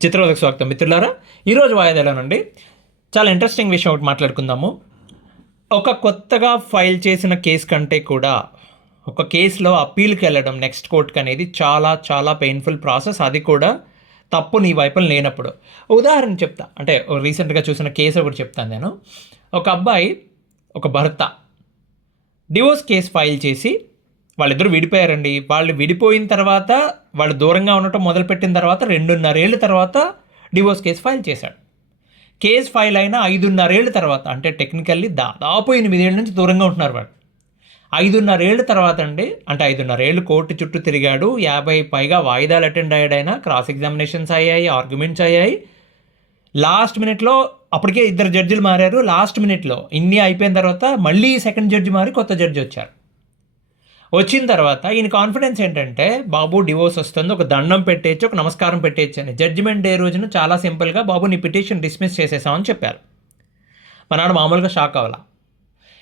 చిత్రవదకు స్వాగతం మిత్రులారా. ఈరోజు వాయిదాలోనండి చాలా ఇంట్రెస్టింగ్ విషయం ఒకటి మాట్లాడుకుందాము. ఒక కొత్తగా ఫైల్ చేసిన కేసు కంటే కూడా ఒక కేసులో అప్పీల్కి వెళ్ళడం నెక్స్ట్ కోర్టుకి అనేది చాలా చాలా పెయిన్ఫుల్ ప్రాసెస్. అది కూడా తప్పు నీ వైపున లేనప్పుడు. ఉదాహరణ చెప్తా, అంటే రీసెంట్గా చూసిన కేసు ఒకటి చెప్తాను నేను. ఒక అబ్బాయి, ఒక భర్త డివోర్స్ కేసు ఫైల్ చేసి వాళ్ళిద్దరూ విడిపోయారండి. వాళ్ళు విడిపోయిన తర్వాత, వాళ్ళు దూరంగా ఉండటం మొదలుపెట్టిన తర్వాత 2.5 ఏళ్ళ తర్వాత డివోర్స్ కేసు ఫైల్ చేశాడు. కేసు ఫైల్ అయిన 5.5 ఏళ్ళ తర్వాత, అంటే టెక్నికల్లీ దాదాపు 8 ఏళ్ళ నుంచి దూరంగా ఉంటున్నారు వాళ్ళు. 5.5 ఏళ్ళ తర్వాత అండి, అంటే 5.5 ఏళ్ళు కోర్టు చుట్టూ తిరిగాడు. 50 పైగా వాయిదాలు అటెండ్ అయ్యాడైనా, క్రాస్ ఎగ్జామినేషన్స్ అయ్యాయి, ఆర్గ్యుమెంట్స్ అయ్యాయి. లాస్ట్ మినిట్లో అప్పటికే 2 జడ్జిలు మారారు. లాస్ట్ మినిట్లో ఇన్ని అయిపోయిన తర్వాత మళ్ళీ సెకండ్ జడ్జి మారి కొత్త జడ్జి వచ్చారు. వచ్చిన తర్వాత ఈయన కాన్ఫిడెన్స్ ఏంటంటే, బాబు డివోర్స్ వస్తుంది, ఒక దండం పెట్టేయచ్చు, ఒక నమస్కారం పెట్టేయచ్చు అని. జడ్జిమెంట్ డే రోజున చాలా సింపుల్గా, బాబు నీ పిటిషన్ డిస్మిస్ చేసేసామని చెప్పారు. మా నాన్న మామూలుగా షాక్ అవ్వాలా.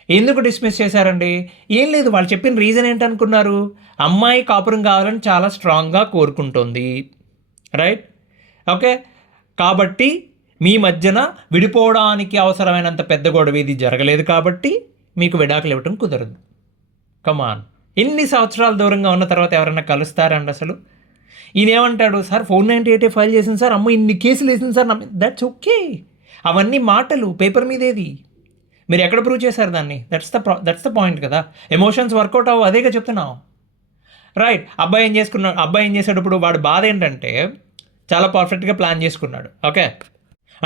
ఎందుకు డిస్మిస్ చేశారండి? ఏం లేదు, వాళ్ళు చెప్పిన రీజన్ ఏంటనుకున్నారు? అమ్మాయి కాపురం కావాలని చాలా స్ట్రాంగ్గా కోరుకుంటుంది, రైట్? ఓకే, కాబట్టి మీ మధ్యన విడిపోవడానికి అవసరమైనంత పెద్ద గొడవ ఇది జరగలేదు, కాబట్టి మీకు విడాకులు ఇవ్వటం కుదరదు. కమాన్, ఎన్ని సంవత్సరాలు దూరంగా ఉన్న తర్వాత ఎవరైనా కలుస్తారండి అసలు? ఈయన ఏమంటాడు, సార్ 498 ఫైల్ చేసింది సార్, అమ్మ ఇన్ని కేసులు వేసింది సార్, దట్స్ ఓకే. అవన్నీ మాటలు, పేపర్ మీదేది. మీరు ఎక్కడ ప్రూవ్ చేశారు దాన్ని? దట్స్ ద పాయింట్ కదా. ఎమోషన్స్ వర్కౌట్ అవ్వ, అదేగా చెప్తున్నావు, రైట్? అబ్బాయి ఏం చేశాడు ఇప్పుడు? వాడు బాధ ఏంటంటే చాలా పర్ఫెక్ట్గా ప్లాన్ చేసుకున్నాడు. ఓకే,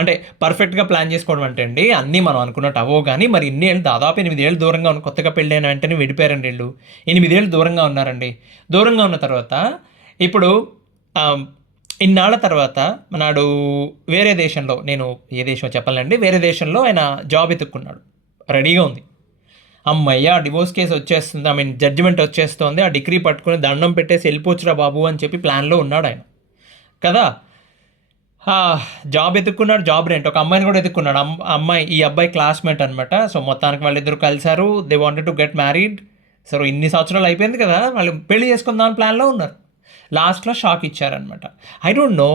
అంటే పర్ఫెక్ట్గా ప్లాన్ చేసుకోవడం అంటే అండి, అన్నీ మనం అనుకున్నట్టు అవో. కానీ మరి ఇన్ని ఏళ్ళు, దాదాపు 8 ఏళ్ళు దూరంగా ఉన్న, కొత్తగా పెళ్ళైన వెంటనే విడిపోయారండి వీళ్ళు. 8 ఏళ్ళు దూరంగా ఉన్నారండి. దూరంగా ఉన్న తర్వాత ఇప్పుడు ఇన్నాళ్ళ తర్వాత నాడు వేరే దేశంలో, నేను ఏ దేశమో చెప్పాలండి, వేరే దేశంలో ఆయన జాబ్ ఎత్తుక్కున్నాడు. రెడీగా ఉంది. అమ్మయ్య డివోర్స్ కేసు వచ్చేస్తుంది, జడ్జిమెంట్ వచ్చేస్తుంది, ఆ డిగ్రీ పట్టుకుని దండం పెట్టేసి వెళ్ళిపోవచ్చురా బాబు అని చెప్పి ప్లాన్లో ఉన్నాడు ఆయన కదా. జాబ్ ఎత్తుక్కున్నాడు, జాబ్ రెంట్. ఒక అమ్మాయిని కూడా ఎత్తుక్కున్నాడు. ఈ అబ్బాయి క్లాస్మేట్ అనమాట. సో మొత్తానికి వాళ్ళిద్దరు కలిశారు. They wanted to get married. So ఇన్ని సంవత్సరాలు అయిపోయింది కదా, వాళ్ళు పెళ్లి చేసుకుందామని ప్లాన్లో ఉన్నారు. లాస్ట్లో షాక్ ఇచ్చారనమాట. ఐ డోంట్ నో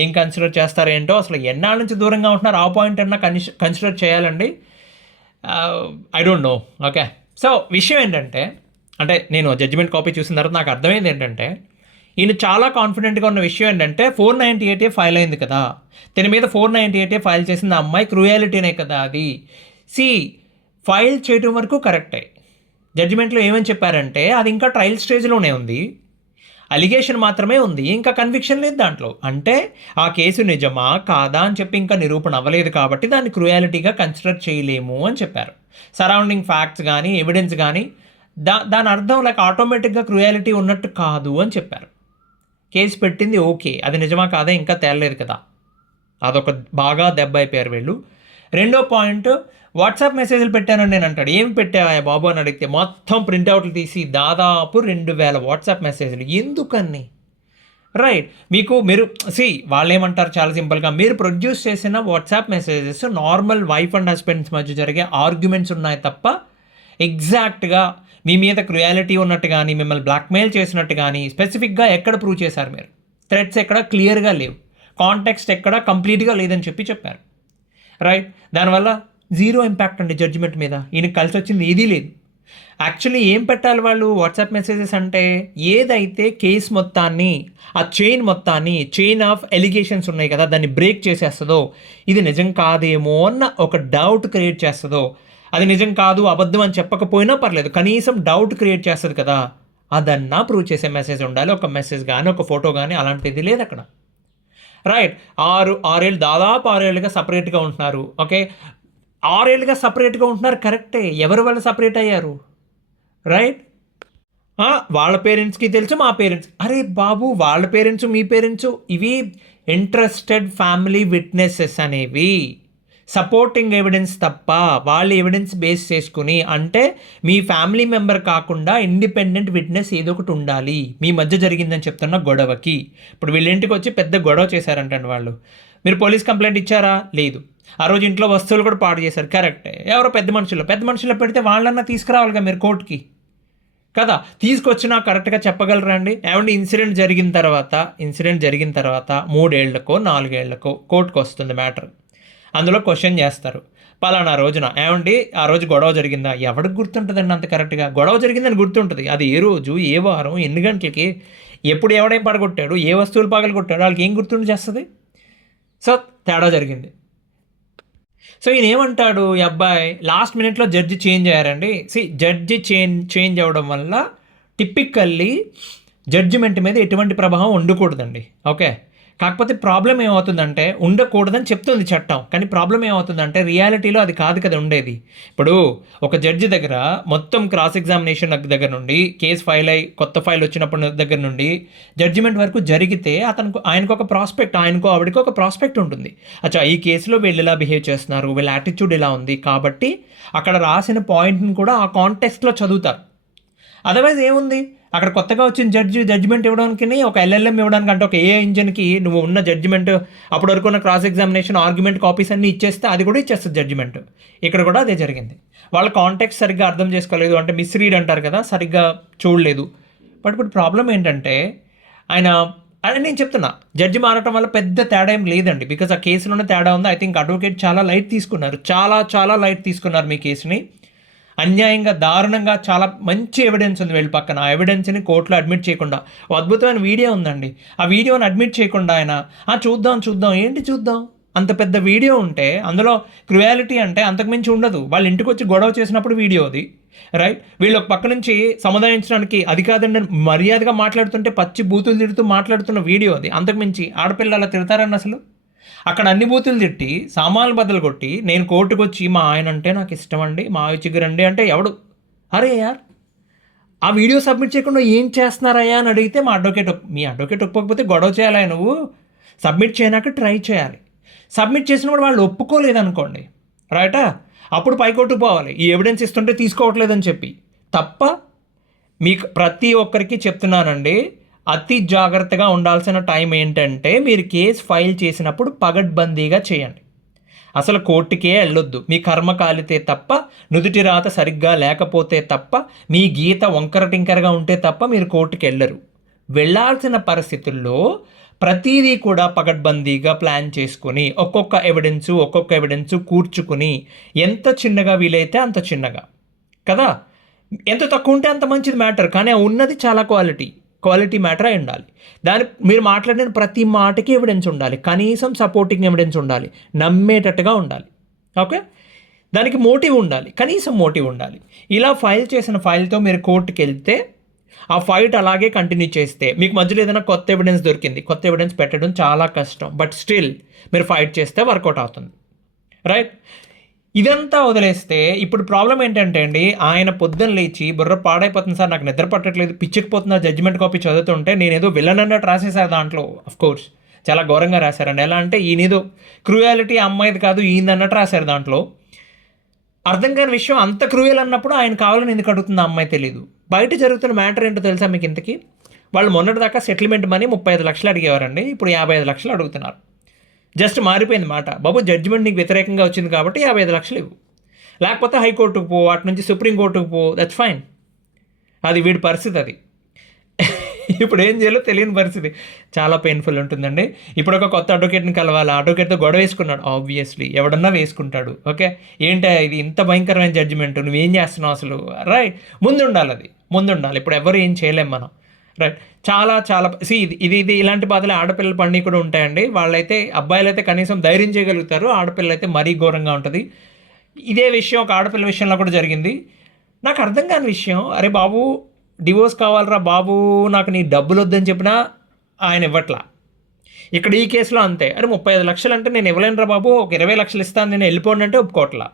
ఏం కన్సిడర్ చేస్తారేంటో, అసలు ఎన్నాళ్ళ నుంచి దూరంగా ఉంటున్నారు, ఆ పాయింట్ అన్నా కన్సిడర్ చేయాలండి. I don't know. Okay, so విషయం ఏంటంటే, అంటే నేను జడ్జిమెంట్ కాపీ చూసిన తర్వాత నాకు అర్థమైంది ఏంటంటే, ఈయన చాలా కాన్ఫిడెంట్గా ఉన్న విషయం ఏంటంటే, 498 ఫైల్ అయింది కదా, దీని మీద 498 ఫైల్ చేసింది ఆ అమ్మాయి క్రూయాలిటీనే కదా అది. ఫైల్ చేయడం వరకు కరెక్టే. జడ్జిమెంట్లో ఏమని చెప్పారంటే, అది ఇంకా ట్రయల్ స్టేజ్లోనే ఉంది, అలిగేషన్ మాత్రమే ఉంది, ఇంకా కన్విక్షన్ లేదు దాంట్లో. అంటే ఆ కేసు నిజమా కాదా అని చెప్పి ఇంకా నిరూపణ అవ్వలేదు, కాబట్టి దాన్ని క్రూయాలిటీగా కన్సిడర్ చేయలేము అని చెప్పారు. సరౌండింగ్ ఫ్యాక్ట్స్ కానీ ఎవిడెన్స్ కానీ దాని అర్థం లైక్ ఆటోమేటిక్గా క్రూయాలిటీ ఉన్నట్టు కాదు అని చెప్పారు. కేసు పెట్టింది ఓకే, అది నిజమా కాదా ఇంకా తేలలేదు కదా, అదొక బాగా దెబ్బ అయిపోయారు వీళ్ళు. రెండో పాయింట్, వాట్సాప్ మెసేజ్లు పెట్టానని నేను అంటాడు. ఏం పెట్టావా బాబు అని అడిగితే మొత్తం ప్రింట్అవుట్లు తీసి దాదాపు 2000 వాట్సాప్ మెసేజ్లు. ఎందుకని? రైట్, మీరు వాళ్ళు ఏమంటారు చాలా సింపుల్గా, మీరు ప్రొడ్యూస్ చేసిన WhatsApp messages normal wife and husbands మధ్య జరిగే ఆర్గ్యుమెంట్స్ ఉన్నాయి తప్ప ఎగ్జాక్ట్గా మీ మీద క్రుయాలిటీ ఉన్నట్టు కానీ, మిమ్మల్ని బ్లాక్మెయిల్ చేసినట్టు కానీ స్పెసిఫిక్గా ఎక్కడ ప్రూవ్ చేశారు మీరు? థ్రెడ్స్ ఎక్కడ క్లియర్గా లేవు, కాంటెక్స్ట్ ఎక్కడ కంప్లీట్గా లేదని చెప్పారు, రైట్? దానివల్ల జీరో ఇంపాక్ట్ అండి జడ్జిమెంట్ మీద. ఈయనకి కలిసి వచ్చింది ఏదీ లేదు. యాక్చువల్లీ ఏం పెట్టాలి వాళ్ళు వాట్సాప్ మెసేజెస్ అంటే, ఏదైతే కేసు మొత్తాన్ని, ఆ చైన్ ఆఫ్ ఎలిగేషన్స్ ఉన్నాయి కదా, దాన్ని బ్రేక్ చేసేస్తుందో, ఇది నిజం కాదేమో అన్న ఒక డౌట్ క్రియేట్ చేస్తుందో, అది నిజం కాదు అబద్ధం అని చెప్పకపోయినా పర్లేదు, కనీసం డౌట్ క్రియేట్ చేస్తుంది కదా, అదన్నా ప్రూవ్ చేసే మెసేజ్ ఉండాలి. ఒక మెసేజ్ కానీ, ఒక ఫోటో కానీ, అలాంటిది లేదు అక్కడ, రైట్? 6 ఏళ్ళు, దాదాపు 6 ఏళ్ళుగా సపరేట్గా ఉంటున్నారు. ఓకే, 6 ఏళ్ళుగా సపరేట్గా ఉంటున్నారు, కరెక్టే. ఎవరి వల్ల సపరేట్ అయ్యారు, రైట్? వాళ్ళ పేరెంట్స్కి తెలుసు, మా పేరెంట్స్. అరే బాబు, వాళ్ళ పేరెంట్స్ మీ పేరెంట్స్ ఇవి ఇంట్రెస్టెడ్ ఫ్యామిలీ విట్నెసెస్ అనేవి సపోర్టింగ్ ఎవిడెన్స్ తప్ప, వాళ్ళు ఎవిడెన్స్ బేస్ చేసుకుని, అంటే మీ ఫ్యామిలీ మెంబర్ కాకుండా ఇండిపెండెంట్ విట్నెస్ ఏదో ఒకటి ఉండాలి మీ మధ్య జరిగిందని చెప్తున్న గొడవకి. ఇప్పుడు వీళ్ళింటికి వచ్చి పెద్ద గొడవ చేశారంటండి వాళ్ళు. మీరు పోలీస్ కంప్లైంట్ ఇచ్చారా? లేదు. ఆ రోజు ఇంట్లో వస్తువులు కూడా పాడు చేశారు, కరెక్టే. ఎవరో పెద్ద మనుషుల్లో పెడితే వాళ్ళన్నా తీసుకురావాలిగా మీరు కోర్టుకి, కదా! తీసుకొచ్చినా కరెక్ట్‌గా చెప్పగలరా అండి? ఏవండీ ఇన్సిడెంట్ జరిగిన తర్వాత 3 ఏళ్లకో, 4 ఏళ్లకో కోర్ట్‌కొస్తుంది మ్యాటర్. అందులో క్వెషన్ చేస్తారు. పలానా రోజున ఏవండీ ఆ రోజు గొడవ జరిగిందా? ఎవడికి గుర్తుంటదండి అంత కరెక్ట్‌గా? గొడవ జరిగిందని గుర్తుంటది. అది ఏ రోజు, ఏ వారం, ఎన్ని గంటలకి, ఎప్పుడు ఎవడేం పడగొట్టాడు, ఏ వస్తువులు పగలగొట్టాడు ఆళ్ళకేం గుర్తుండి చేస్తది? సో, తేడా జరిగింది. సో ఈయనేమంటాడు ఈ అబ్బాయి, లాస్ట్ మినిట్‌లో జడ్జి చేంజ్ అయ్యారండి. జడ్జి చేంజ్ అవ్వడం వల్ల టిపికల్లీ జడ్జిమెంట్ మీద ఎటువంటి ప్రభావం ఉండకూడదండి. ఓకే. కాకపోతే ప్రాబ్లమ్ ఏమవుతుందంటే, ఉండకూడదని చెప్తుంది చట్టం. కానీ ప్రాబ్లమ్ ఏమవుతుందంటే, రియాలిటీలో అది కాదు కదా ఉండేది. ఇప్పుడు ఒక జడ్జి దగ్గర మొత్తం క్రాస్ ఎగ్జామినేషన్ దగ్గర నుండి, కేస్ ఫైల్ అయ్యి కొత్త ఫైల్ వచ్చినప్పటి దగ్గర నుండి జడ్జిమెంట్ వరకు జరిగితే ఆయనకు ఒక ప్రాస్పెక్ట్, ఆవిడకి ఒక ప్రాస్పెక్ట్ ఉంటుంది. అచ్చా, ఈ కేసులో వీళ్ళు ఇలా బిహేవ్ చేస్తున్నారు, వీళ్ళ యాటిట్యూడ్ ఇలా ఉంది కాబట్టి అక్కడ రాసిన పాయింట్ని కూడా ఆ కాంటెక్స్ట్లో చదువుతారు. అదర్వైజ్ ఏముంది, అక్కడ కొత్తగా వచ్చిన జడ్జిమెంట్ ఇవ్వడానికి, ఒక ఎల్ఎల్ఎం ఇవ్వడానికి, అంటే ఒక ఏఐ ఇంజిన్కి నువ్వు ఉన్న జడ్జిమెంట్ అప్పటి వరకు ఉన్న క్రాస్ ఎగ్జామినేషన్ ఆర్గ్యుమెంట్ కాపీస్ అన్నీ ఇచ్చేస్తే అది కూడా ఇచ్చేస్తుంది జడ్జిమెంట్. ఇక్కడ కూడా అదే జరిగింది. వాళ్ళ కాంటెక్స్ట్ సరిగ్గా అర్థం చేసుకోలేదు, అంటే మిస్రీడ్ అంటారు కదా, సరిగ్గా చూడలేదు. బట్ ఇప్పుడు ప్రాబ్లం ఏంటంటే, ఆయన అని నేను చెప్తున్నా, జడ్జి మారటం వల్ల పెద్ద తేడా ఏం లేదండి. బికాజ్ ఆ కేసులోనే తేడా ఉంది. ఐ థింక్ అడ్వకేట్ చాలా లైట్ తీసుకున్నారు, చాలా లైట్ తీసుకున్నారు మీ కేసుని. అన్యాయంగా, దారుణంగా, చాలా మంచి ఎవిడెన్స్ ఉంది వీళ్ళ పక్కన. ఆ ఎవిడెన్స్ని కోర్టులో అడ్మిట్ చేయకుండా, ఓ అద్భుతమైన వీడియో ఉందండి, ఆ వీడియోని అడ్మిట్ చేయకుండా ఆయన చూద్దాం ఏంటి చూద్దాం, అంత పెద్ద వీడియో ఉంటే అందులో క్రుయాలిటీ అంటే అంతకుమించి ఉండదు. వాళ్ళ ఇంటికి వచ్చి గొడవ చేసినప్పుడు వీడియో అది, రైట్? వీళ్ళు ఒక పక్క నుంచి సముదాయించడానికి అది కాదండి మర్యాదగా మాట్లాడుతుంటే పచ్చి బూతులు తిడుతూ మాట్లాడుతున్న వీడియో అది. అంతకుమించి ఆడపిల్ల అలా తిడతారని అసలు అక్కడ అన్ని బూతులు తిట్టి సామాన్లు బద్దలు కొట్టి నేను కోర్టుకు వచ్చి మా ఆయన అంటే నాకు ఇష్టం అండి, మా చిగురండి అంటే ఎవడు, అరే యార్ ఆ వీడియో సబ్మిట్ చేయకుండా ఏం చేస్తున్నారయ్యా అని అడిగితే మీ అడ్వకేట్ ఒప్పుకోకపోతే గొడవ చేయాలి, నువ్వు సబ్మిట్ చేయనాక ట్రై చేయాలి. సబ్మిట్ చేసినప్పుడు వాళ్ళు ఒప్పుకోలేదనుకోండి, రైటా, అప్పుడు పైకోర్టుకు పోవాలి, ఈ ఎవిడెన్స్ ఇస్తుంటే తీసుకోవట్లేదని చెప్పి. తప్ప మీకు ప్రతి ఒక్కరికి చెప్తున్నానండి, అతి జాగ్రత్తగా ఉండాల్సిన టైం ఏంటంటే, మీరు కేసు ఫైల్ చేసినప్పుడు పగడ్బందీగా చేయండి. అసలు కోర్టుకే వెళ్ళొద్దు. మీ కర్మ కాలితే తప్ప, నుదుటి రాత సరిగ్గా లేకపోతే తప్ప, మీ గీత వంకర టింకరగా ఉంటే తప్ప మీరు కోర్టుకి వెళ్ళరు. వెళ్ళాల్సిన పరిస్థితుల్లో ప్రతిదీ కూడా పగడ్బందీగా ప్లాన్ చేసుకుని, ఒక్కొక్క ఎవిడెన్సు కూర్చుకుని, ఎంత చిన్నగా వీలైతే అంత చిన్నగా కదా, ఎంత తక్కువ ఉంటే అంత మంచిది మ్యాటర్. కానీ ఉన్నది చాలా క్వాలిటీ మ్యాటర్ అయి ఉండాలి. మీరు మాట్లాడిన ప్రతి మాటకి ఎవిడెన్స్ ఉండాలి, కనీసం సపోర్టింగ్ ఎవిడెన్స్ ఉండాలి, నమ్మేటట్టుగా ఉండాలి. ఓకే, దానికి మోటివ్ ఉండాలి, కనీసం మోటివ్ ఉండాలి. ఇలా ఫైల్ చేసిన ఫైల్తో మీరు కోర్టుకి వెళ్తే, ఆ ఫైట్ అలాగే కంటిన్యూ చేస్తే, మీకు మధ్యలో ఏదైనా కొత్త ఎవిడెన్స్ దొరికింది, కొత్త ఎవిడెన్స్ పెట్టడం చాలా కష్టం, బట్ స్టిల్ మీరు ఫైట్ చేస్తే వర్కౌట్ అవుతుంది, రైట్? ఇదంతా వదిలేస్తే ఇప్పుడు ప్రాబ్లం ఏంటంటే అండి, ఆయన పొద్దున్న లేచి బుర్ర పాడైపోతుంది సార్, నాకు నిద్ర పట్టట్లేదు, పిచ్చికిపోతున్న జడ్జిమెంట్ కాపీ చదువుతుంటే నేనేదో విలన్ అన్నట్టు రాసేసారు దాంట్లో. కోర్స్ చాలా ఘోరంగా రాశారండి. ఎలా అంటే ఈయనేదో క్రూయాలిటీ అమ్మాయిది కాదు ఈయన అన్నట్టు రాశారు దాంట్లో. అర్థం కాని విషయం, అంత క్రూయల్ అన్నప్పుడు ఆయన కావాలని ఎందుకు అడుగుతుంది ఆ అమ్మాయి తెలియదు. బయట జరుగుతున్న మ్యాటర్ ఏంటో తెలుసా మీకు ఇంతకీ? వాళ్ళు మొన్నటిదాకా సెటిల్మెంట్ మనీ 35 లక్షలు అడిగేవారండి, ఇప్పుడు 55 లక్షలు అడుగుతున్నారు. జస్ట్ మారిపోయింది మాట. బాబు జడ్జిమెంట్ నీకు వ్యతిరేకంగా వచ్చింది కాబట్టి 55 లక్షలు ఇవ్వు, లేకపోతే హైకోర్టుకు పో, అటు నుంచి సుప్రీంకోర్టుకు పో, దట్స్ ఫైన్. అది వీడి పరిస్థితి అది. ఇప్పుడు ఏం చేయాలో తెలియని పరిస్థితి, చాలా పెయిన్ఫుల్ ఉంటుందండి. ఇప్పుడు ఒక కొత్త అడ్వకేట్ని కలవాలి, అడ్వకేట్తో గొడవ వేసుకున్నాడు, ఆబ్వియస్లీ ఎవడన్నా వేసుకుంటాడు. ఓకే, ఏంటి ఇది ఇంత భయంకరమైన జడ్జిమెంట్, నువ్వేం చేస్తున్నావు అసలు, రైట్? ముందుండాలి. ఇప్పుడు ఎవరు ఏం చేయలేం మనం, రైట్? చాలా ఇది ఇలాంటి బాధలు ఆడపిల్లల పండుగ కూడా ఉంటాయండి. వాళ్ళైతే, అబ్బాయిలు అయితే కనీసం ధైర్యం చేయగలుగుతారు, ఆడపిల్లలు అయితే మరీ ఘోరంగా ఉంటుంది. ఇదే విషయం ఒక ఆడపిల్ల విషయంలో కూడా జరిగింది. నాకు అర్థం కాని విషయం, అరే బాబు డివోర్స్ కావాలరా బాబు, నాకు నీ డబ్బులు వద్దని చెప్పినా ఆయన ఇవ్వట్లా. ఇక్కడ ఈ కేసులో అంతే, అరే 35 లక్షలు అంటే నేను ఇవ్వలేనురా బాబు, ఒక 20 లక్షలు ఇస్తాను నేను వెళ్ళిపోండి అంటే ఒప్పుకోవట్లా.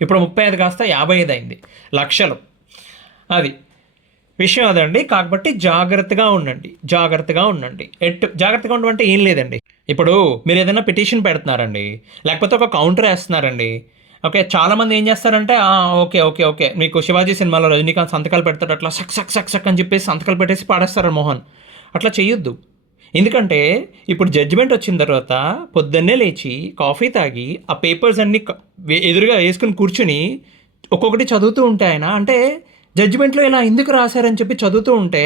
ఇప్పుడు 35 కాస్త 55 అయింది లక్షలు. అది విషయం అదండి. కాబట్టి జాగ్రత్తగా ఉండండి. జాగ్రత్తగా ఉండమంటే ఏం లేదండి, ఇప్పుడు మీరు ఏదైనా పిటిషన్ పెడుతున్నారండి, లేకపోతే ఒక కౌంటర్ వేస్తున్నారండి, ఓకే, చాలామంది ఏం చేస్తారంటే ఓకే మీకు శివాజీ సినిమాలో రజనీకాంత్ సంతకాలు పెడతాడు, అట్లా సక్ అని చెప్పేసి సంతకాలు పెట్టేసి పాడేస్తారు మోహన్. అట్లా చేయొద్దు. ఎందుకంటే ఇప్పుడు జడ్జిమెంట్ వచ్చిన తర్వాత పొద్దున్నే లేచి కాఫీ తాగి ఆ పేపర్స్ అన్నీ ఎదురుగా వేసుకుని కూర్చుని ఒక్కొక్కటి చదువుతూ ఉంటే ఆయన, అంటే జడ్జిమెంట్లో ఇలా ఎందుకు రాశారని చెప్పి చదువుతూ ఉంటే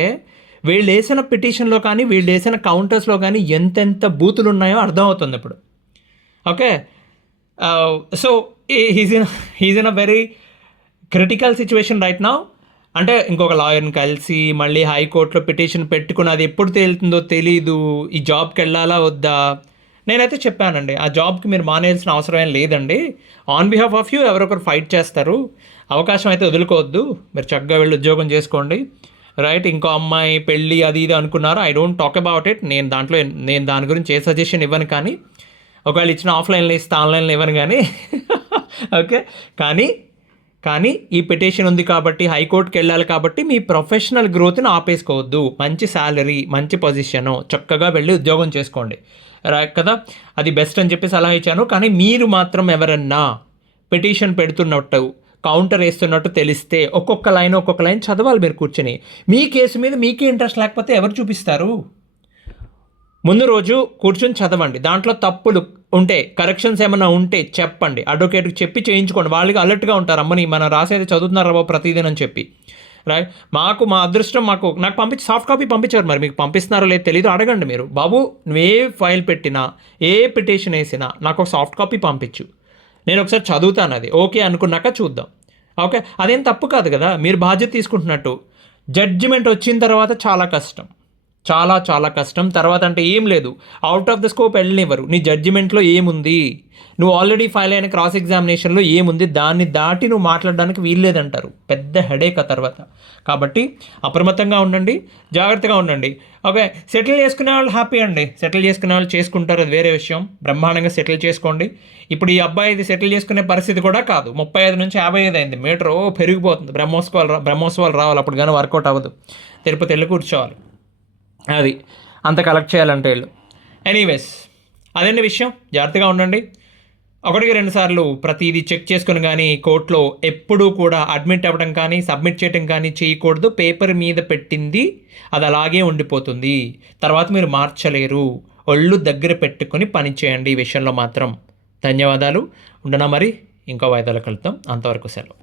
వీళ్ళు వేసిన పిటిషన్లో కానీ వీళ్ళు వేసిన కౌంటర్స్లో కానీ ఎంతెంత బూతులు ఉన్నాయో అర్థమవుతుంది ఇప్పుడు. Okay, so he's in a very critical situation right now. అంటే ఇంకొక లాయర్ని కలిసి మళ్ళీ హైకోర్టులో పిటిషన్ పెట్టుకుని అది ఎప్పుడు తేలుతుందో తెలీదు, ఈ జాబ్కి వెళ్ళాలా వద్దా. నేనైతే చెప్పానండి, ఆ జాబ్కి మీరు మానేయాల్సిన అవసరం ఏం లేదండి. ఆన్ బిహాఫ్ ఆఫ్ యూ ఎవరొకరు ఫైట్ చేస్తారు, అవకాశం అయితే వదులుకోవద్దు, మీరు చక్కగా వెళ్ళి ఉద్యోగం చేసుకోండి, రైట్. ఇంకో అమ్మాయి పెళ్ళి అది ఇది అనుకున్నారు, I don't talk about it. నేను దాని గురించి ఏ సజెషన్ ఇవ్వను, కానీ ఒకవేళ ఇచ్చిన ఆఫ్లైన్లో ఇస్తే ఆన్లైన్లో ఇవ్వను కానీ ఓకే. కానీ ఈ పిటిషన్ ఉంది కాబట్టి హైకోర్టుకి వెళ్ళాలి కాబట్టి మీ ప్రొఫెషనల్ గ్రోత్ని ఆపేసుకోవద్దు. మంచి శాలరీ, మంచి పొజిషను, చక్కగా వెళ్ళి ఉద్యోగం చేసుకోండి, రైట్ కదా. అది బెస్ట్ అని చెప్పి సలహా ఇచ్చాను. కానీ మీరు మాత్రం ఎవరన్నా పిటిషన్ పెడుతున్నట్టు కౌంటర్ వేస్తున్నట్టు తెలిస్తే ఒక్కొక్క లైన్ చదవాలి మీరు కూర్చొని. మీ కేసు మీద మీకే ఇంట్రెస్ట్ లేకపోతే ఎవరు చూపిస్తారు? ముందు రోజు కూర్చొని చదవండి, దాంట్లో తప్పులు ఉంటే కరెక్షన్స్ ఏమైనా ఉంటే చెప్పండి, అడ్వకేట్కి చెప్పి చేయించుకోండి. వాళ్ళకి అలర్ట్గా ఉంటారు, అమ్మని మనం రాసేది చదువుతున్నారు బాబు ప్రతిదినం అని చెప్పి, రైట్. మా అదృష్టం నాకు సాఫ్ట్ కాపీ పంపించారు, మరి మీకు పంపిస్తున్నారో లేదు తెలియదు, అడగండి మీరు. బాబు నువ్వు ఏ ఫైల్ పెట్టినా ఏ పిటిషన్ వేసినా నాకు ఒక సాఫ్ట్ కాపీ పంపించు, నేను ఒకసారి చదువుతాను, అది ఓకే అనుకున్నాక చూద్దాం. ఓకే, అదేం తప్పు కాదు కదా, మీరు బాధ్యత తీసుకుంటున్నట్టు. జడ్జిమెంట్ వచ్చిన తర్వాత చాలా కష్టం, చాలా కష్టం. తర్వాత అంటే ఏం లేదు, అవుట్ ఆఫ్ ద స్కోప్ వెళ్ళనివ్వరు. నీ జడ్జిమెంట్లో ఏముంది, నువ్వు ఆల్రెడీ ఫైల్ అయిన క్రాస్ ఎగ్జామినేషన్లో ఏముంది, దాన్ని దాటి నువ్వు మాట్లాడడానికి వీల్లేదంటారు. పెద్ద హెడేక్ ఆ తర్వాత. కాబట్టి అప్రమత్తంగా ఉండండి, జాగ్రత్తగా ఉండండి. ఓకే, సెటిల్ చేసుకునే వాళ్ళు హ్యాపీ అండి, సెటిల్ చేసుకునే వాళ్ళు చేసుకుంటారు, అది వేరే విషయం. బ్రహ్మాండంగా సెటిల్ చేసుకోండి. ఇప్పుడు ఈ అబ్బాయి ఇది సెటిల్ చేసుకునే పరిస్థితి కూడా కాదు, 35 నుంచి 55 అయింది, మీటర్ పెరిగిపోతుంది. బ్రహ్మోత్సవాలు రావాలి, అప్పుడు కానీ వర్కౌట్ అవ్వదు. తిరుపతి వెళ్ళి కూర్చోవాలి, అది అంత కలెక్ట్ చేయాలంటే వీళ్ళు. ఎనీవేస్ అదండి విషయం, జాగ్రత్తగా ఉండండి. 1-2 సార్లు ప్రతిదీ చెక్ చేసుకుని కానీ కోర్టులో ఎప్పుడూ కూడా అడ్మిట్ అవ్వడం కానీ సబ్మిట్ చేయడం కానీ చేయకూడదు. పేపర్ మీద పెట్టింది అది అలాగే ఉండిపోతుంది, తర్వాత మీరు మార్చలేరు. ఒళ్ళు దగ్గర పెట్టుకొని పని చేయండి ఈ విషయంలో మాత్రం. ధన్యవాదాలు, ఉండనా మరి, ఇంకో వాయిదాలో కలుద్దాం, అంతవరకు సెలవు.